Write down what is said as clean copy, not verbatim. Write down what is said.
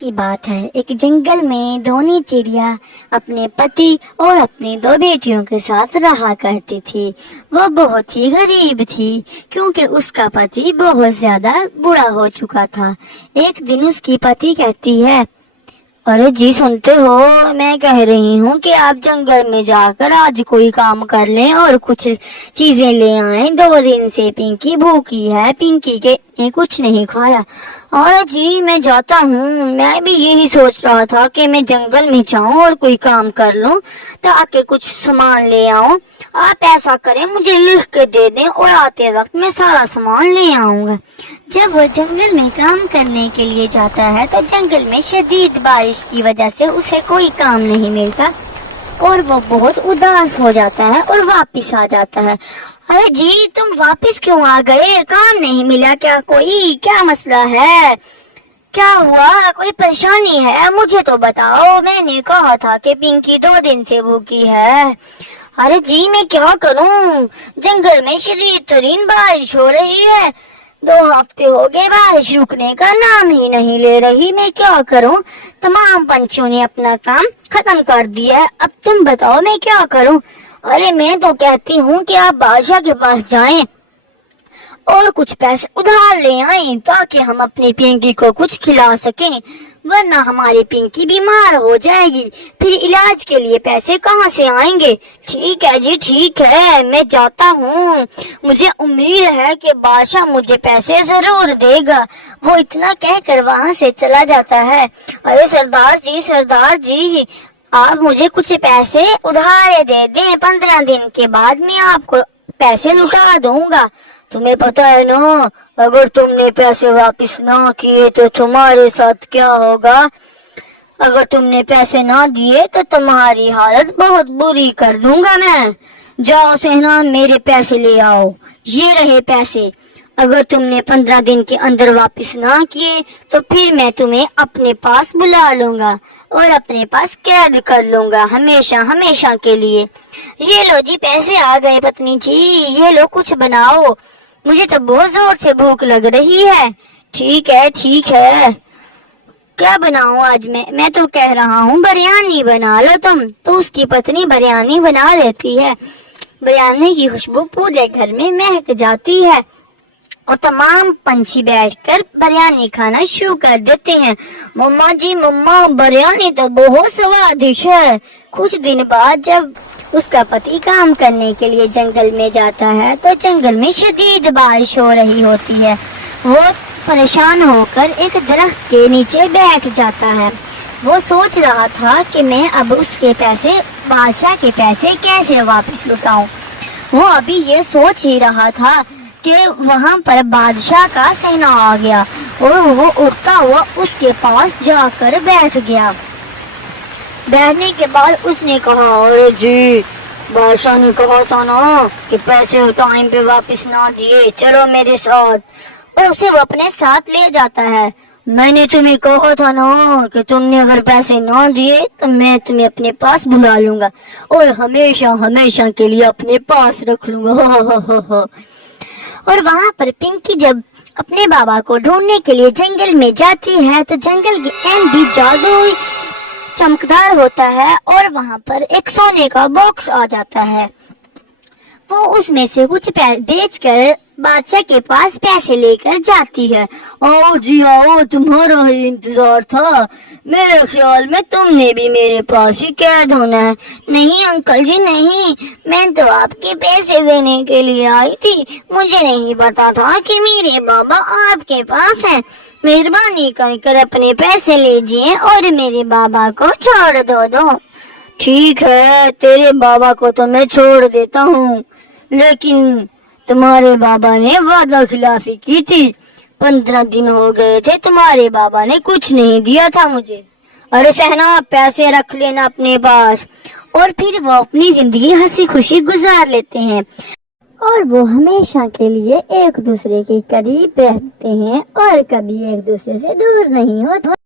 की बात है। एक जंगल में दोनों चिड़िया अपने पति और अपनी दो बेटियों के साथ रहा करती थी। वो बहुत ही गरीब थी क्योंकि उसका पति बहुत ज्यादा बूढ़ा हो चुका था। एक दिन उसकी पति कहती है, अरे जी सुनते हो, मैं कह रही हूँ कि आप जंगल में जाकर आज कोई काम कर लें और कुछ चीजें ले आएं। 2 दिन से पिंकी भूखी है, पिंकी के ने कुछ नहीं खाया। और जी मैं जाता हूँ, मैं भी यही सोच रहा था कि मैं जंगल में जाऊँ और कोई काम कर लूँ ताकि कुछ सामान ले आऊँ। आप ऐसा करें, मुझे लिख के दे दें और आते वक्त मैं सारा सामान ले आऊँगा। जब वो जंगल में काम करने के लिए जाता है तो जंगल में शदीद बारिश की वजह से उसे कोई काम नहीं मिलता और वो बहुत उदास हो जाता है और वापस आ जाता है। अरे जी तुम वापस क्यों आ गए? काम नहीं मिला क्या? क्या मसला है? क्या हुआ? कोई परेशानी है? मुझे तो बताओ। मैंने कहा था कि पिंकी 2 दिन से भूखी है। अरे जी मैं क्या करूं, जंगल में शदीद तरीन बारिश हो रही है। 2 हफ्ते हो गए, बारिश रुकने का नाम ही नहीं ले रही। मैं क्या करूं? तमाम पंछियों ने अपना काम खत्म कर दिया है। अब तुम बताओ मैं क्या करूं? अरे मैं तो कहती हूँ कि आप बादशाह के पास जाएं और कुछ पैसे उधार ले आएं ताकि हम अपनी पिंकी को कुछ खिला सकें, वरना हमारी पिंकी बीमार हो जाएगी। फिर इलाज के लिए पैसे कहाँ से आएंगे? ठीक है जी, ठीक है, मैं जाता हूँ। मुझे उम्मीद है कि बादशाह मुझे पैसे जरूर देगा। वो इतना कहकर वहाँ से चला जाता है। अरे सरदार जी आप मुझे कुछ पैसे उधार दे दें, 15 दिन के बाद मैं आपको पैसे लौटा दूंगा। तुम्हें पता है ना, अगर तुमने पैसे वापस ना किए तो तुम्हारे साथ क्या होगा? अगर तुमने पैसे ना दिए तो तुम्हारी हालत बहुत बुरी कर दूंगा मैं। जाओ सहना, मेरे पैसे ले आओ। ये रहे पैसे। अगर तुमने 15 दिन के अंदर वापस ना किए तो फिर मैं तुम्हें अपने पास बुला लूंगा और अपने पास कैद कर लूंगा हमेशा हमेशा के लिए। ये लो जी पैसे आ गए पत्नी जी, ये लो कुछ बनाओ, मुझे तो बहुत जोर से भूख लग रही है। ठीक है, क्या बनाऊं आज मैं तो कह रहा हूँ बिरयानी बना लो तुम। तो उसकी पत्नी बिरयानी बना लेती है। बिरयानी की खुशबू पूरे घर में महक जाती है और तमाम पंछी बैठकर बिरयानी खाना शुरू कर देते हैं। मम्मा जी मम्मा, बिरयानी तो बहुत स्वादिष्ट है। कुछ दिन बाद जब उसका पति काम करने के लिए जंगल में जाता है तो जंगल में शदीद बारिश हो रही होती है। वो परेशान होकर एक दरख्त के नीचे बैठ जाता है। वो सोच रहा था कि मैं अब उसके पैसे, बादशाह के पैसे कैसे वापस लौटाऊं। वो अभी ये सोच ही रहा था कि वहाँ पर बादशाह का सेना आ गया और वो उड़ता हुआ उसके पास जाकर बैठ गया। बैठने के बाद उसने कहा, अरे जी बादशाह ने कहा था ना कि पैसे टाइम पे वापस ना दिए, चलो मेरे साथ। और उसे वो अपने साथ ले जाता है। मैंने तुम्हें कहा था ना कि तुमने अगर पैसे ना दिए तो मैं तुम्हें अपने पास बुला लूंगा और हमेशा हमेशा के लिए अपने पास रख लूंगा। और वहाँ पर पिंकी जब अपने बाबा को ढूंढने के लिए जंगल में जाती है तो जंगल की एंड भी जादुई चमकदार होता है और वहाँ पर एक सोने का बॉक्स आ जाता है। वो उसमें से कुछ बेचकर बादशाह के पास पैसे लेकर जाती है। आओ जी आओ, तुम्हारा ही इंतजार था। मेरे ख्याल में तुमने भी मेरे पास ही कैद होना है। नहीं अंकल जी नहीं, मैं तो आपके पैसे देने के लिए आई थी। मुझे नहीं पता था कि मेरे बाबा आपके पास हैं। मेहरबानी कर अपने पैसे लीजिए और मेरे बाबा को छोड़ दो। ठीक है, तेरे बाबा को तो मैं छोड़ देता हूँ, लेकिन तुम्हारे बाबा ने वादा खिलाफी की थी। 15 दिन हो गए थे, तुम्हारे बाबा ने कुछ नहीं दिया था मुझे। अरे सहना, पैसे रख लेना अपने पास। और फिर वो अपनी जिंदगी हंसी खुशी गुजार लेते हैं और वो हमेशा के लिए एक दूसरे के करीब रहते हैं और कभी एक दूसरे से दूर नहीं होते।